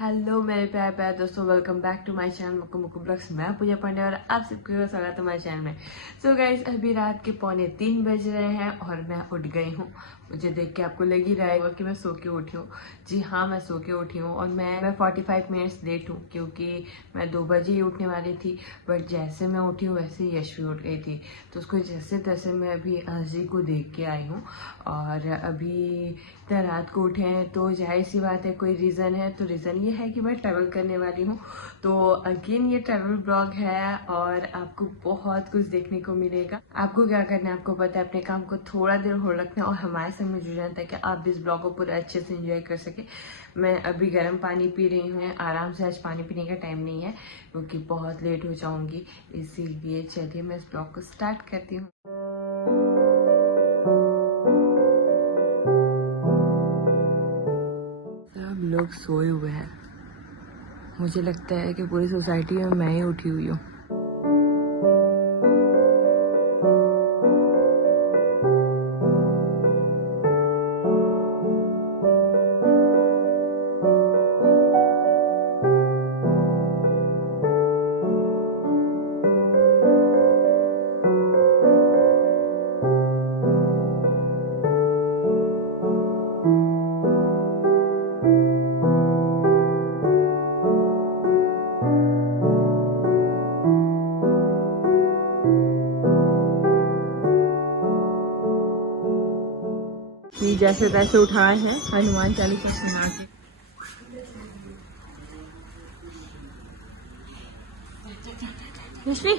Hello मेरे प्यारे प्यारे दोस्तों, welcome back to my channel Mukku Mukku blogs. मैं पूजा पांडे और आप सबको स्वागत है हमारे चैनल में। सो गाइज, अभी रात के 2:45 बज रहे हैं और मैं उठ गई हूँ। मुझे देख के आपको लग ही रहा है कि मैं सो के उठी हूँ। जी हाँ, मैं सो के उठी हूँ और मैं 45 मिनट्स लेट हूँ क्योंकि मैं 2 बजे ही उठने वाली थी। बट जैसे मैं उठी हूँ वैसे ही यशवी उठ गई थी, तो उसको जैसे तैसे मैं अभी हंसी को देख के आई हूँ। और अभी इतना रात को उठे हैं तो जाहिर सी बात है कोई रीज़न है। तो रीज़न ये है कि मैं ट्रैवल करने वाली हूँ। तो अगेन ये ट्रैवल ब्लॉग है और आपको बहुत कुछ देखने को मिलेगा। आपको क्या करना है, आपको पता है, अपने काम को थोड़ा देर हो रखना है और हमारे संग में जुड़ जाना ताकि आप इस ब्लॉग को पूरा अच्छे से एंजॉय कर सके। मैं अभी गर्म पानी पी रही हूँ आराम से। आज पानी पीने का टाइम नहीं है क्योंकि बहुत लेट हो जाऊंगी, इसीलिए चलिए मैं इस ब्लॉग को स्टार्ट करती हूँ। सब लोग सोए हुए हैं। मुझे लगता है कि पूरी सोसाइटी में मैं ही उठी हुई हूँ। जैसे तैसे उठाए हैं हनुमान चालीसा सुना के। यशवी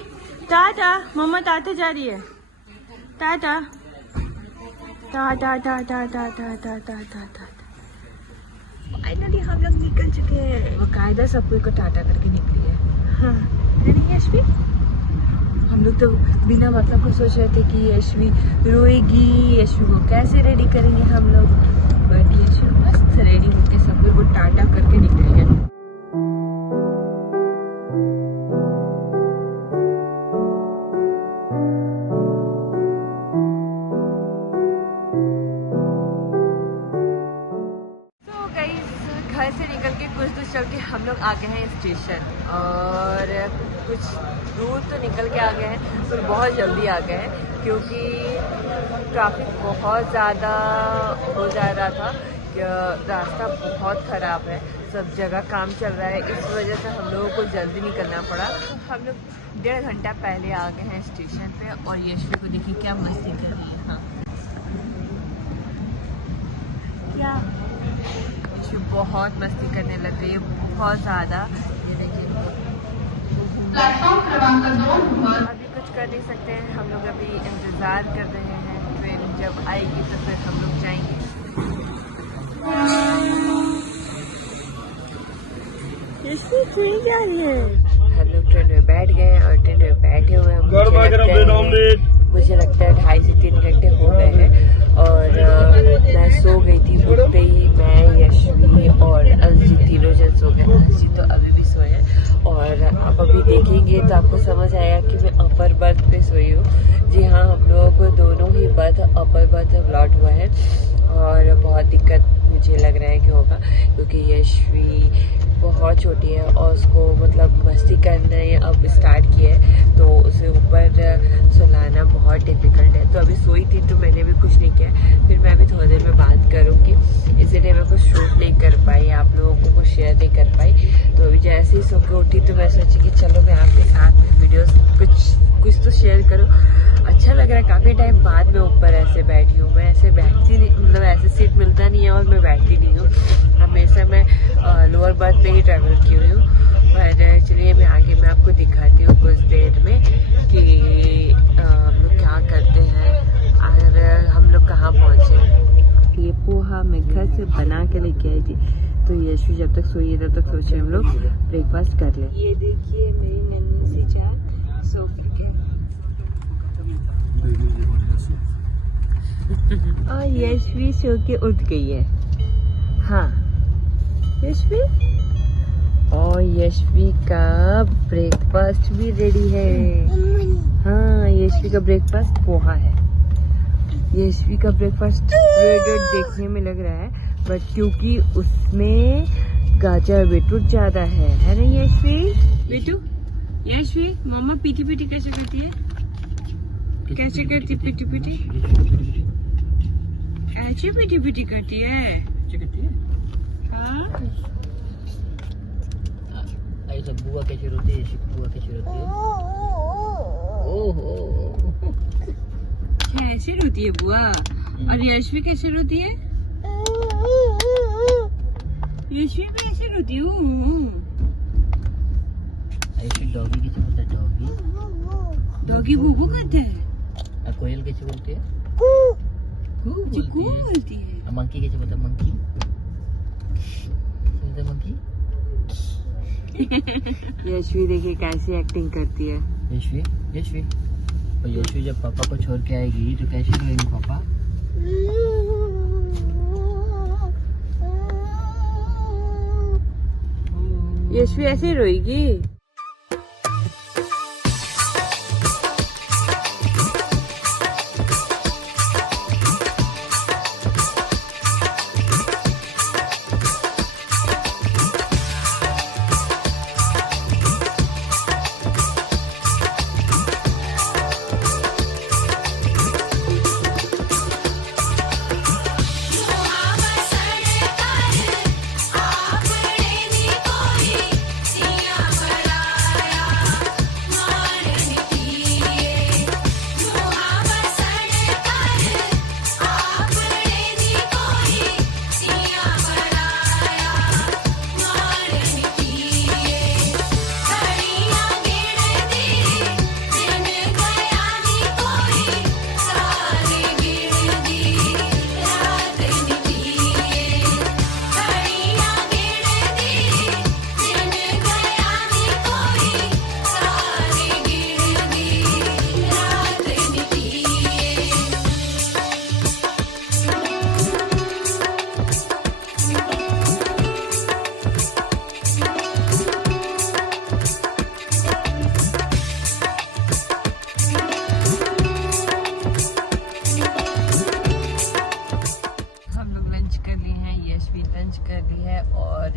टाटा, मम्मा टाटा जा रही है। टाटा टाटा टाटा टाटा टाटा टाटा। फाइनली हम लोग निकल चुके हैं। वो कायदा सबको को टाटा करके निकली है। हाँ, नहीं यशवी, हम लोग तो बिना मतलब को सोच रहे थे कि यशवी रोएगी, यशवी को कैसे रेडी करेंगे हम लोग। बट यशवी मस्त रेडी होके सब लोग को टाटा करके निकली है। तो गाइस, घर से निकल के कुछ दूर चल के हम लोग आ गए हैं स्टेशन और कुछ दूर तो निकल के आ गए हैं पर बहुत जल्दी आ गए हैं क्योंकि ट्रैफिक बहुत ज़्यादा हो जा रहा था। रास्ता बहुत ख़राब है, सब जगह काम चल रहा है, इस वजह से हम लोगों को जल्दी निकलना पड़ा। हम लोग 1.5 घंटा पहले आ गए हैं स्टेशन पे और यशवी को देखिए क्या मस्ती कर रही है। हाँ, क्या यशवी बहुत मस्ती करने लग गई है, बहुत ज़्यादा। अभी कुछ कर नहीं सकते हैं, हम लोग अभी इंतज़ार कर रहे हैं। ट्रेन जब आएगी तो फिर हम लोग जाएंगे। ट्रेन जा रही है। हम लोग ट्रेन में बैठ गए हैं और ट्रेन में बैठे हुए हैं। मुझे लगता है 2.5 से 3 घंटे हो गए हैं और मैं सो गई थी। उठते ही मैं, यशवी और अलजीत तीनों जन सो गए। अलजीत तो अभी भी सोए हैं और आप अभी देखेंगे तो आपको समझ आएगा कि मैं अपर बर्थ पे सोई हूँ। जी हाँ, हम लोगों को दोनों ही बर्थ अपर बर्थ अलॉट हुआ है और बहुत दिक्कत मुझे लग रहा है कि होगा क्योंकि यशवी बहुत छोटी है और उसको मतलब मस्ती करना ये अब स्टार्ट किया है तो उसे ऊपर सुलाना बहुत डिफ़िकल्ट है। तो अभी सोई थी तो मैंने भी कुछ नहीं किया। फिर मैं अभी थोड़ी देर में बात करूँगी, इसलिए मैं कुछ शूट नहीं कर पाई, आप लोगों को कुछ शेयर नहीं कर पाई। तो अभी जैसे ही सो के उठी तो मैं सोची कि चलो मैं आपके साथ में वीडियोस कुछ तो शेयर करूँ। अच्छा लग रहा है, काफ़ी टाइम बाद मैं ऊपर ऐसे बैठी हूँ। मैं ऐसे बैठती नहीं, मतलब ऐसे सीट मिलता नहीं है और मैं बैठती नहीं हूँ। हमेशा मैं लोअर बर्थ पे ही ट्रैवल की हुई हूँ। पर चलिए मैं आगे मैं आपको दिखाती हूँ कुछ देर में कि हम लोग क्या करते हैं और हम लोग कहाँ पहुँचे। ये पोहा मैं घर से बना के लेके आई थी तो यशवी जब तक सोई है तब तक सोचे हम लोग ब्रेकफास्ट कर लें। ये देखिए मेरी नन्ही सी चाय सोफी के और यशवी सो के उठ गई है। हाँ यशवी, और यशवी का ब्रेकफास्ट भी रेडी है। हाँ, यशवी का ब्रेकफास्ट पोहा है। यशवी का ब्रेकफास्ट देखने में लग रहा है बट क्योंकि उसमें गाजर बीटरूट ज्यादा है ना यशवी? बेटू यशवी, मम्मा पीटी पीटी कैसे करती है? कैसे करती पीटी पीटी? ऐसे पीटी पीटी करती है? हाँ। ऐसा बुआ कैसे रोती है? बुआ कैसे रोती है? ओहो, कैसे रोती है बुआ? और यशवी कैसे रोती है? यशवी भी ऐसे रोती है। ऐसे डॉगी कैसे बोलता है? डॉगी डॉगी भूबू करता है। कोयल कैसे बोलती है? बोलती है। मंकी कैसे बोलता है? Monkey monkey. यशवी देखिए कैसी एक्टिंग करती है। यशवी यशवी और यशवी जब पापा को छोड़ के आएगी तो कैसे करेंगे पापा? यशवी ऐसे रोएगी।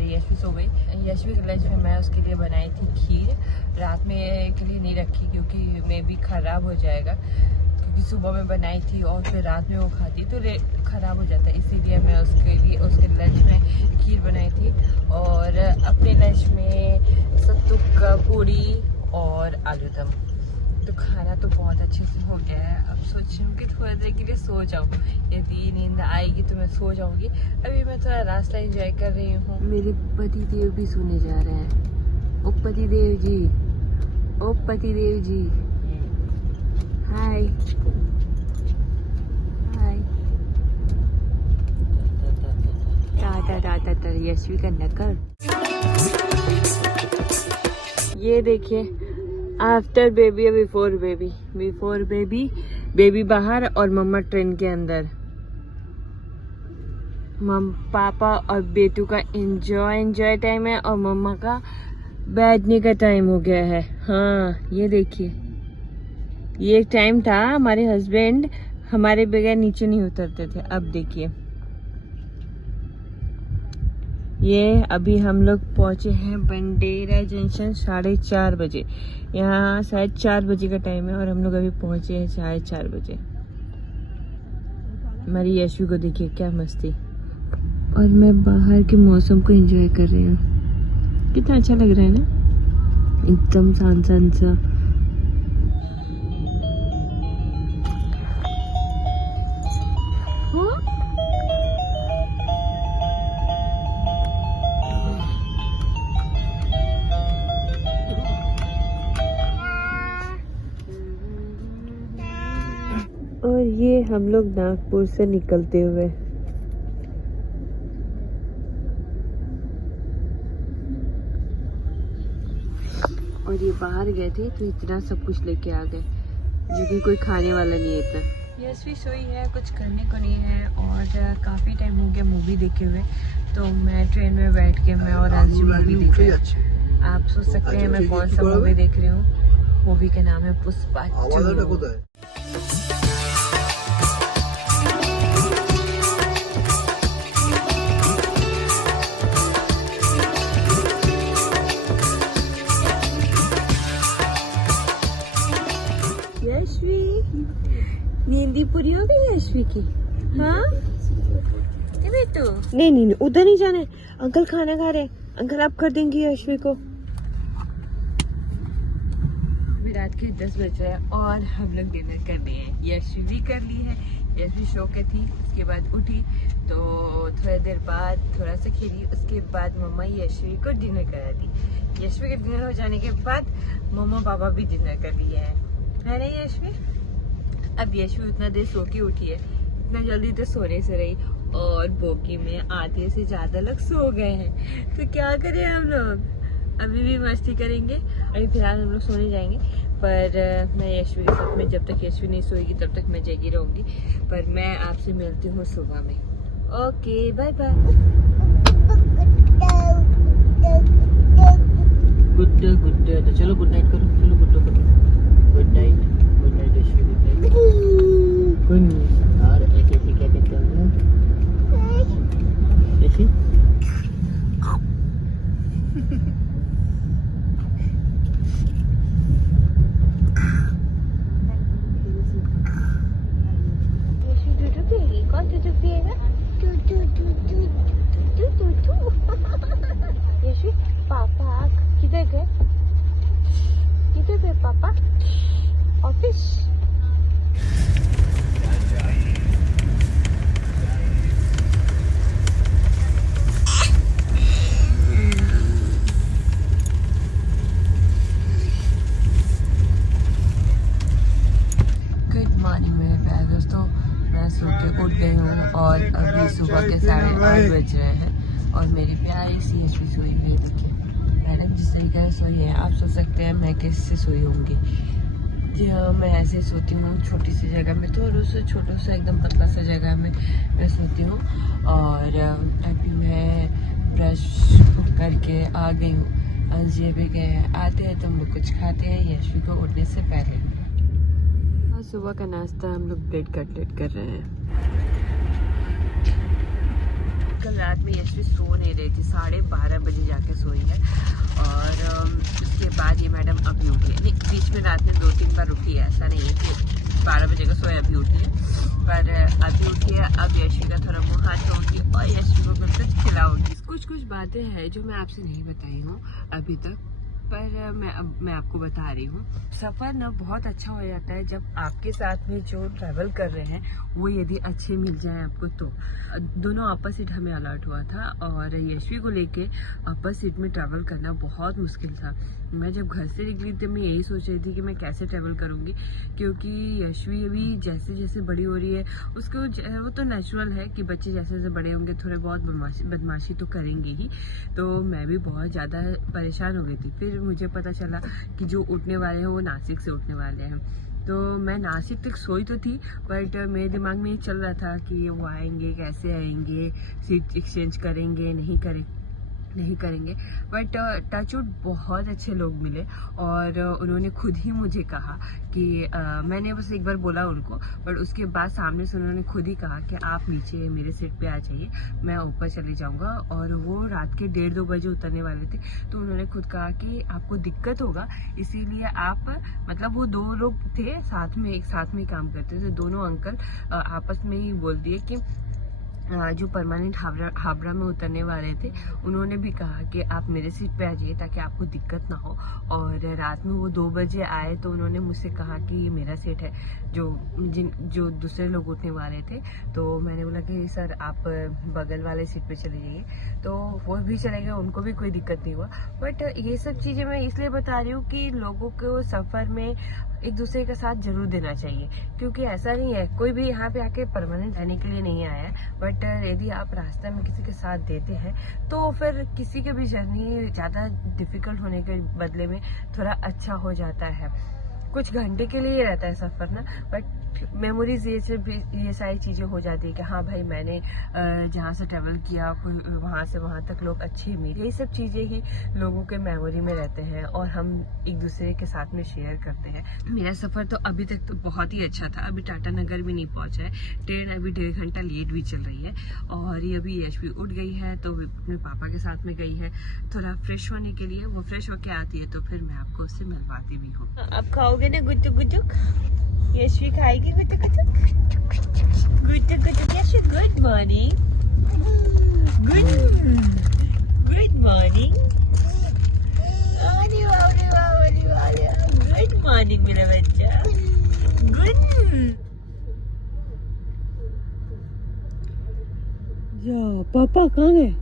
यशवी सो गई। यशवी के लंच में मैं उसके लिए बनाई थी खीर। रात में के लिए नहीं रखी क्योंकि मे भी ख़राब हो जाएगा, क्योंकि सुबह में बनाई थी और फिर रात में वो खाती तो ख़राब हो जाता है, इसीलिए मैं उसके लंच में खीर बनाई थी। और अपने लंच में सत्तू का पूरी और आलू दम। तो खाना तो बहुत अच्छे से हो गया है। अब सोच रही हूँ कि थोड़ा देर के लिए सो जाऊँ, यदि नींद आएगी तो मैं सो जाऊँगी। अभी मैं थोड़ा रास्ता एंजॉय कर रही हूँ। मेरे पति देव भी सोने जा रहे हैं। ओ पति देव जी, ओ पति देव जी, हाय हाय। टाटा टाटा टाटा यशवी का नकल। ये देखिए, after baby before baby, before baby, baby बाहर और मम्मा ट्रेन के अंदर। पापा और बेटू का एंजॉय टाइम है और मम्मा का बैठने का टाइम हो गया है। हाँ ये देखिए, ये एक टाइम था हमारे हस्बैंड हमारे बगैर नीचे नहीं उतरते थे। अब देखिए, ये अभी हम लोग पहुंचे हैं बंडेरा जंक्शन 4:30 बजे। यहाँ शायद 4 बजे का टाइम है और हम लोग अभी पहुंचे हैं 4:30 बजे। हमारी यशवी को देखिए क्या मस्ती। और मैं बाहर के मौसम को एंजॉय कर रही हूँ। कितना अच्छा लग रहा है ना, एकदम शांत सा। और ये हम लोग नागपुर से निकलते हुए, और ये बाहर गए थे तो इतना सब कुछ लेके आ गए जो कि कोई खाने वाला नहीं है इतना। यशवी सोई है, कुछ करने को नहीं है और काफ़ी टाइम हो गया मूवी देखे हुए। तो मैं ट्रेन में बैठ के मैं और आज मूवी देख रही हूँ। आप सोच सकते हैं मैं कौन सा मूवी देख रही हूँ। मूवी का नाम है पुष्पा 2। पूरी हो गई है यशवी की? हाँ तो नहीं नहीं उधर नहीं जाना है, अंकल खाना खा रहे हैं, अंकल आप कर देंगे यशवी को। रात के 10 बज रहे हैं और हम लोग डिनर कर रहे हैं। यशवी भी कर ली है, यशवी शो के थी, उसके बाद उठी तो थोड़ी देर बाद थोड़ा सा खेली, उसके बाद मम्मा यशवी को डिनर करा दी। यशवी के डिनर हो जाने के बाद मम्मा पापा भी डिनर कर लिए है ना यशवी? अब यशवी उतना देर सो के उठी है, इतना जल्दी तो सोने से रही, और बोगी में आधे से ज्यादा लोग सो गए हैं। तो क्या करें हम लोग, अभी भी मस्ती करेंगे। अभी फिलहाल हम लोग सोने जाएंगे, पर मैं यशवी के साथ में, जब तक यशवी नहीं सोएगी तब तक मैं जगी रहूंगी। पर मैं आपसे मिलती हूँ सुबह में। Okay bye bye. गुड तो चलो गुड नाइट करो, चलो गुड करो। Good night Yashvi, good night. और ऐसे क्या कहते हैं ऐसे? कौन दूध पिएगा? यशवी पापा किधर गए? किधर गए पापा? ऑफिस? गुड मॉर्निंग मेरे प्यारे दोस्तों, मैं सो के उठ गई हूँ और अभी सुबह के 8:30 बज रहे हैं और मेरी प्यारी सी यशवी सोई हुई है। देखिए मैडम जिस तरीके से सोई है, आप सोच सकते हैं मैं कैसे सोई होंगी। जी हाँ, मैं ऐसे सोती हूँ, छोटी सी जगह में, थोड़ा सा छोटा सा एकदम पतला सा जगह में मैं सोती हूँ। और अभी मैं ब्रश करके आ गई हूँ, अंजिए भी गए हैं, आते हैं तो हम लोग कुछ खाते हैं यशवी को उठने से पहले। सुबह का नाश्ता हम लोग ब्रेड कटलेट कर रहे हैं। कल रात में यशवी सो नहीं रही थी, 12:30 बजे जाके सोई है, और उसके बाद ये मैडम अभी उठी है। नहीं, बीच में रात में 2-3 बार उठी है, ऐसा नहीं है कि 12 बजे का सोए अभी उठी है, पर अभी उठी है। अब यशवी का थोड़ा मुँह हाथ धोऊंगी और यशवी को कुछ खिलाऊंगी। कुछ बातें हैं जो मैं आपसे नहीं बताई हूँ अभी तक, पर मैं आपको बता रही हूँ। सफ़र ना बहुत अच्छा हो जाता है जब आपके साथ में जो ट्रैवल कर रहे हैं वो यदि अच्छे मिल जाएं आपको। तो दोनों अपर सीट हमें अलॉट हुआ था और यशवी को लेके अपर सीट में ट्रैवल करना बहुत मुश्किल था। मैं जब घर से निकली तो मैं यही सोच रही थी कि मैं कैसे ट्रैवल करूँगी, क्योंकि यशवी अभी जैसे जैसे बड़ी हो रही है उसको, वो तो नेचुरल है कि बच्चे जैसे जैसे बड़े होंगे थोड़े बहुत बदमाशी तो करेंगे ही। तो मैं भी बहुत ज़्यादा परेशान हो गई थी। फिर मुझे पता चला कि जो उठने वाले हैं वो नासिक से उठने वाले हैं। तो मैं नासिक तक सोई तो थी, बट मेरे दिमाग में ये चल रहा था कि वो आएंगे, कैसे आएंगे, सीट एक्सचेंज करेंगे नहीं करेंगे। बट टचवुड बहुत अच्छे लोग मिले और उन्होंने खुद ही मुझे कहा कि मैंने बस एक बार बोला उनको, बट उसके बाद सामने से उन्होंने खुद ही कहा कि आप नीचे मेरे सीट पे आ जाइए, मैं ऊपर चले जाऊंगा। और वो रात के 1:30-2 बजे उतरने वाले थे, तो उन्होंने खुद कहा कि आपको दिक्कत होगा, इसीलिए आप, मतलब वो 2 लोग थे साथ में, एक साथ में काम करते थे, दोनों अंकल आपस में ही बोल दिए कि जो परमानेंट हावड़ा में उतरने वाले थे उन्होंने भी कहा कि आप मेरे सीट पे आ जाइए ताकि आपको दिक्कत ना हो। और रात में वो 2 बजे आए तो उन्होंने मुझसे कहा कि ये मेरा सीट है, जो दूसरे लोग उठने वाले थे। तो मैंने बोला कि सर आप बगल वाले सीट पे चले जाइए, तो वो भी चले गए, उनको भी कोई दिक्कत नहीं हुआ। बट ये सब चीज़ें मैं इसलिए बता रही हूँ कि लोगों को सफ़र में एक दूसरे का साथ जरूर देना चाहिए, क्योंकि ऐसा नहीं है कोई भी यहाँ पे आके परमानेंट रहने के लिए नहीं आया है। बट यदि आप रास्ते में किसी के साथ देते हैं तो फिर किसी के भी जर्नी ज़्यादा डिफिकल्ट होने के बदले में थोड़ा अच्छा हो जाता है। कुछ घंटे के लिए रहता है सफ़र ना, बट मेमोरीज ये सारी चीज़ें हो जाती है कि हाँ भाई मैंने जहाँ से ट्रैवल किया वहाँ से वहाँ तक लोग अच्छे मिले। ये सब चीज़ें ही लोगों के मेमोरी में रहते हैं और हम एक दूसरे के साथ में शेयर करते हैं। मेरा सफ़र तो अभी तक तो बहुत ही अच्छा था। अभी टाटा नगर भी नहीं पहुँचा है, ट्रेन अभी 1.5 घंटा लेट भी चल रही है। और ये अभी यशवी उठ गई है तो अपने पापा के साथ में गई है थोड़ा फ्रेश होने के लिए। वो फ्रेश होके आती है तो फिर मैं आपको उससे मिलवाती भी हूँ। आप खाओगे ना गुज्जू गुज्जू? यशवी खाएगी good morning, good morning, good morning मेरा बच्चा, गुड। या पापा कहाँ गए?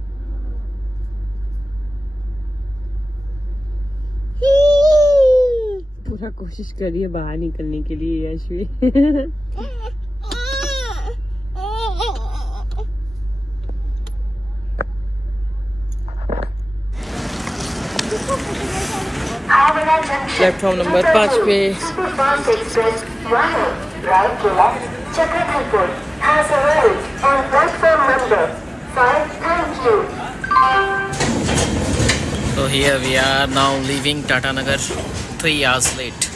पूरा कोशिश करिए बाहर निकलने के लिए यशवी। प्लेटफॉर्म नंबर 5 पे So here we are now leaving Tatanagar 3 hours late.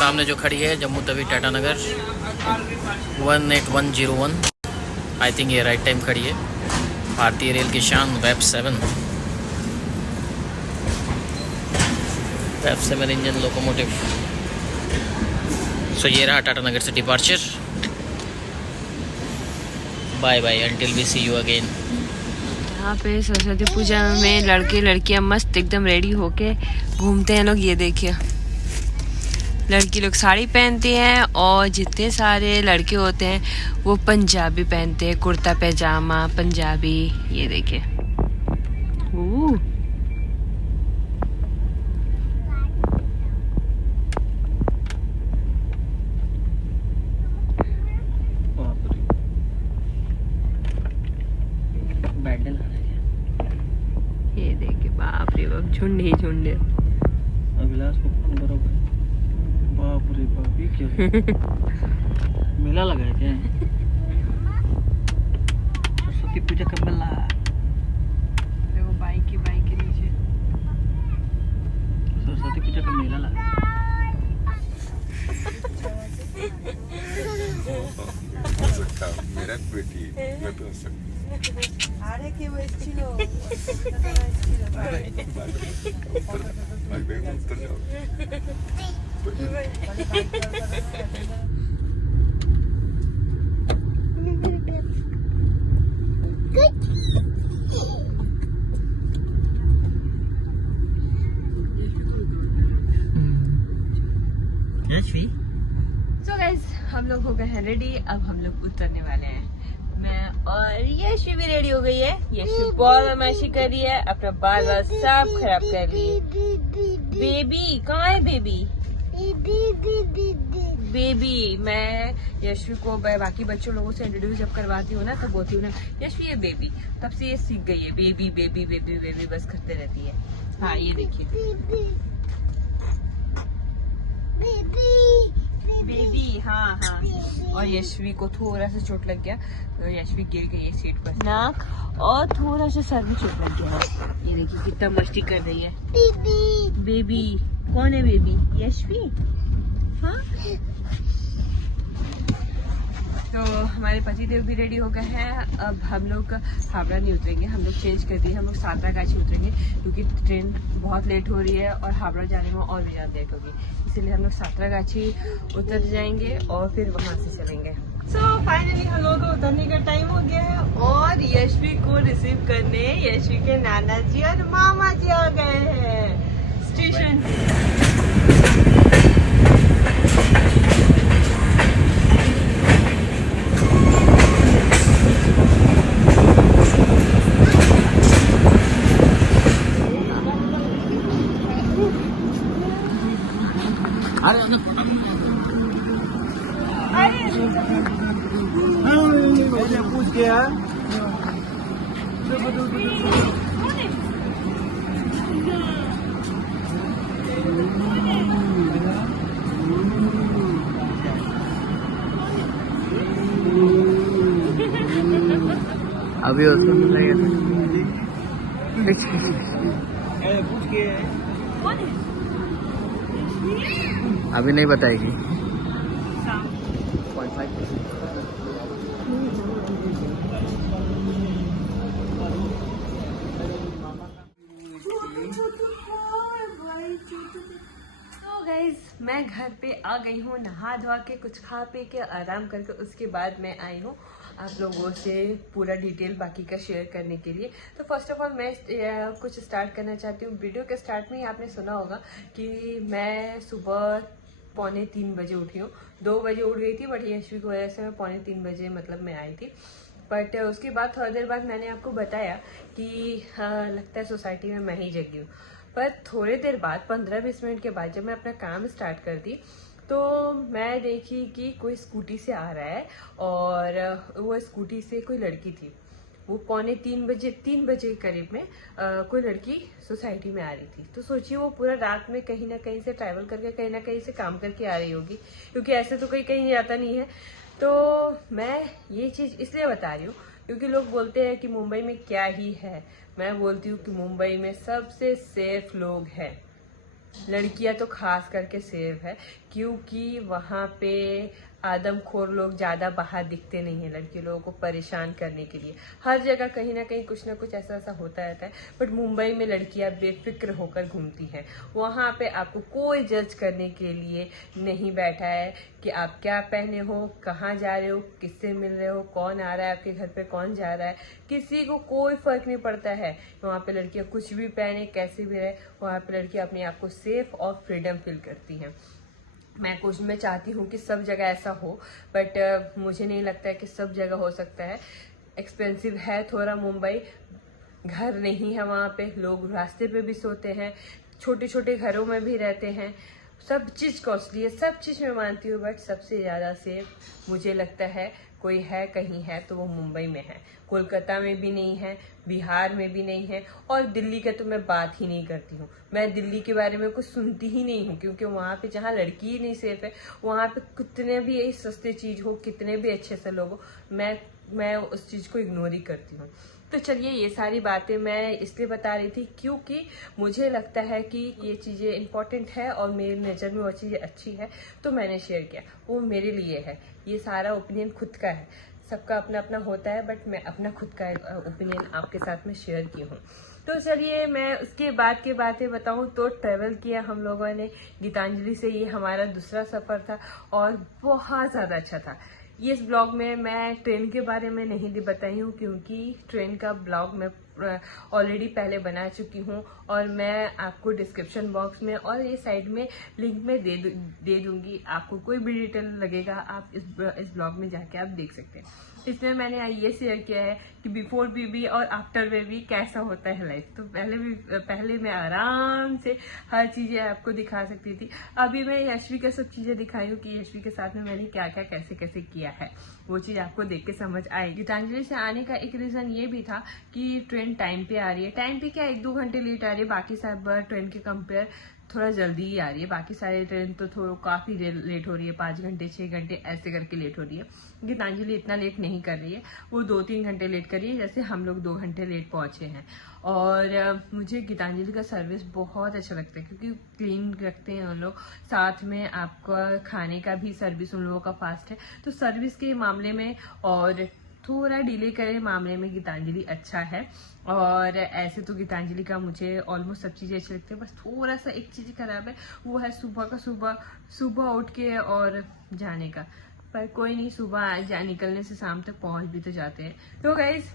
सामने जो खड़ी है जम्मू तवी टाटानगर 18101, आई थिंक ये राइट टाइम खड़ी है। भारतीय रेल की शान वेब 7 इंजन लोकोमोटिव। सो ये रहा टाटानगर से departure. Bye bye until we see you again. यहाँ पे सरस्वती पूजा में लड़के लड़कियाँ मस्त एकदम रेडी होके घूमते हैं लोग। ये देखिए लड़की लोग साड़ी पहनती हैं और जितने सारे लड़के होते हैं वो पंजाबी पहनते हैं, कुर्ता पैजामा पंजाबी। ये देखिए ये देखिए बाप रे बाप, झुंड ही झुंड। अभिलाष को फोन करो भाई। बाप रे बाप ये क्या मेला लगा है क्या? सरस्वती पूजा का मेला। देखो बाइक के नीचे सरस्वती पूजा का मेला लगा। मेरा बेटी मैं तो আরে কি হয়েছিল So guys, हम लोग हो गए हैं रेडी। अब हम लोग उतरने वाले हैं। मैं और यशवी भी रेडी हो गई है। यशवी बहुत बदमाशी कर रही है, अपना बाल सब खराब कर ली। बेबी कहाँ है? बेबी मैं यशवी को बाकी बच्चों लोगों से इंट्रोड्यूस जब करवाती हूँ ना तब बोलती हूँ ना यशवी ये बेबी, तब से ये सीख गई है बेबी बेबी बेबी बेबी बस करते रहती है। हाँ ये देखिए बेबी। हाँ हाँ। और यशवी को थोड़ा सा चोट लग गया तो यशवी गिर गई है सीट पर, नाक और थोड़ा सा सर में चोट लग गया। ये देखिए कितना मस्ती कर रही है। बेबी कौन है? बेबी यशवी। हाँ तो हमारे पति देव भी रेडी हो गए हैं। अब हम लोग हावड़ा नहीं उतरेंगे, हम लोग चेंज कर दिए, हम लोग सातरागाछी उतरेंगे क्योंकि ट्रेन बहुत लेट हो रही है और हावड़ा जाने में और भी ज़्यादा लेट होगी। इसलिए हम लोग सातरागाछी उतर जाएंगे और फिर वहाँ से चलेंगे। सो फाइनली हम लोगों को उतरने का टाइम हो गया है और यशवी को रिसीव करने यशवी के नाना जी और मामा जी आ गए हैं स्टेशन। पूछ के यार अभी उसको पूछ के अभी नहीं बताएगी। मैं घर पे आ गई हूँ, नहा धोआ के कुछ खा पी के आराम करके उसके बाद मैं आई हूँ आप लोगों से पूरा डिटेल बाकी का शेयर करने के लिए। तो फर्स्ट ऑफ ऑल मैं कुछ स्टार्ट करना चाहती हूँ। वीडियो के स्टार्ट में ही आपने सुना होगा कि मैं सुबह 2:45 बजे उठी हूँ। 2 बजे उठ गई थी, बट यशवी की वजह से मैं 2:45 बजे मतलब मैं आई थी। बट उसके बाद थोड़ी देर बाद मैंने आपको बताया कि लगता है सोसाइटी में मैं ही जगी हूँ। पर थोड़ी देर बाद 15-20 मिनट के बाद जब मैं अपना काम स्टार्ट कर दी तो मैं देखी कि कोई स्कूटी से आ रहा है और वो स्कूटी से कोई लड़की थी। वो 3 बजे के करीब में कोई लड़की सोसाइटी में आ रही थी। तो सोचिए वो पूरा रात में कहीं ना कहीं से ट्रैवल करके कहीं ना कहीं से काम करके आ रही होगी, क्योंकि ऐसे तो कोई कहीं जाता नहीं है। तो मैं ये चीज़ इसलिए बता रही हूँ क्योंकि लोग बोलते हैं कि मुंबई में क्या ही है। मैं बोलती हूँ कि मुंबई में सबसे सेफ लोग हैं, लड़कियां तो खास करके सेफ है, क्योंकि वहाँ पे आदमखोर लोग ज़्यादा बाहर दिखते नहीं हैं लड़की लोगों को परेशान करने के लिए। हर जगह कहीं ना कहीं कुछ ना कुछ ऐसा ऐसा होता रहता है, बट मुंबई में लड़कियां बेफिक्र होकर घूमती हैं। वहाँ पे आपको कोई जज करने के लिए नहीं बैठा है कि आप क्या पहने हो, कहाँ जा रहे हो, किससे मिल रहे हो, कौन आ रहा है आपके घर पे, कौन जा रहा है, किसी को कोई फर्क नहीं पड़ता है। वहाँ पे लड़कियां कुछ भी पहने, कैसे भी रहे, वहाँ पे लड़कियां अपने आप को सेफ और फ्रीडम फील करती हैं। मैं चाहती हूँ कि सब जगह ऐसा हो, बट मुझे नहीं लगता है कि सब जगह हो सकता है। एक्सपेंसिव है थोड़ा मुंबई, घर नहीं है वहाँ पे, लोग रास्ते पे भी सोते हैं, छोटे छोटे घरों में भी रहते हैं, सब चीज़ कॉस्टली है, सब चीज़ मैं मानती हूँ। बट सबसे ज़्यादा सेफ मुझे लगता है कोई है, कहीं है तो वो मुंबई में है। कोलकाता में भी नहीं है, बिहार में भी नहीं है, और दिल्ली का तो मैं बात ही नहीं करती हूँ। मैं दिल्ली के बारे में कुछ सुनती ही नहीं हूँ, क्योंकि वहाँ पे जहाँ लड़की ही नहीं सेफ है, वहाँ पे कितने भी सस्ते चीज़ हो, कितने भी अच्छे से लोग हो, मैं उस चीज़ को इग्नोर ही करती हूँ। तो चलिए, ये सारी बातें मैं इसलिए बता रही थी क्योंकि मुझे लगता है कि ये चीज़ें इम्पोर्टेंट है और मेरी नज़र में वो चीज़ें अच्छी है, तो मैंने शेयर किया। वो मेरे लिए है, ये सारा ओपिनियन खुद का है, सबका अपना अपना होता है, बट मैं अपना खुद का ओपिनियन आपके साथ में शेयर की हूँ। तो चलिए, मैं उसके बाद की बातें बताऊं तो ट्रैवल किया हम लोगों ने गीतांजलि से। ये हमारा दूसरा सफ़र था और बहुत ज़्यादा अच्छा था। ये इस ब्लॉग में मैं ट्रेन के बारे में नहीं बताई हूँ, क्योंकि ट्रेन का ब्लॉग मैं ऑलरेडी पहले बना चुकी हूँ और मैं आपको डिस्क्रिप्शन बॉक्स में और ये साइड में लिंक में दे दूंगी। आपको कोई भी डिटेल लगेगा आप इस ब्लॉग में जाके आप देख सकते हैं। इसमें मैंने ये शेयर किया है कि बिफोर बेबी और आफ्टर बेबी कैसा होता है लाइफ। तो पहले मैं आराम से हर चीज़ें आपको दिखा सकती थी। अभी मैं यशवी का सब चीज़ें दिखाई हूँ कि यशवी के साथ में मैंने क्या क्या कैसे कैसे किया है, वो चीज़ आपको देख के समझ आएगी। गीतांजलि से आने का एक रीज़न ये भी था कि ट्रेन टाइम पे आ रही है। टाइम पे क्या, 1-2 घंटे लेट आ रही है, बाकी सब ट्रेन के कंपेयर थोड़ा जल्दी ही आ रही है। बाकी सारी ट्रेन तो थोड़ा काफ़ी लेट हो रही है, 5 घंटे 6 घंटे ऐसे करके लेट हो रही है। गीतांजलि इतना लेट नहीं कर रही है, वो 2-3 घंटे लेट कर रही है, जैसे हम लोग 2 घंटे लेट पहुंचे हैं। और मुझे गीतांजलि का सर्विस बहुत अच्छा लगता है, क्योंकि क्लीन रखते हैं उन लोग, साथ में आपका खाने का भी सर्विस उन लोगों का फास्ट है। तो सर्विस के मामले में और थोड़ा डिले करे मामले में गीतांजलि अच्छा है। और ऐसे तो गीतांजलि का मुझे ऑलमोस्ट सब चीज़ें अच्छी लगती है, बस थोड़ा सा एक चीज़ खराब है, वो है सुबह उठ के और जाने का। पर कोई नहीं, सुबह निकलने से शाम तक पहुंच भी तो जाते हैं। तो गाइज,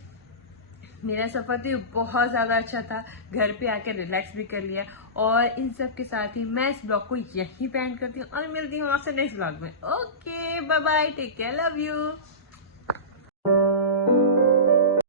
मेरा सफ़र तो बहुत ज़्यादा अच्छा था, घर पे आके रिलैक्स भी कर लिया। और इन सब के साथ ही मैं इस ब्लॉग को यहीं पे एंड करती हूँ और मिलती हूँ आपसे नेक्स्ट ब्लॉग में। Okay, bye bye, take care, love you.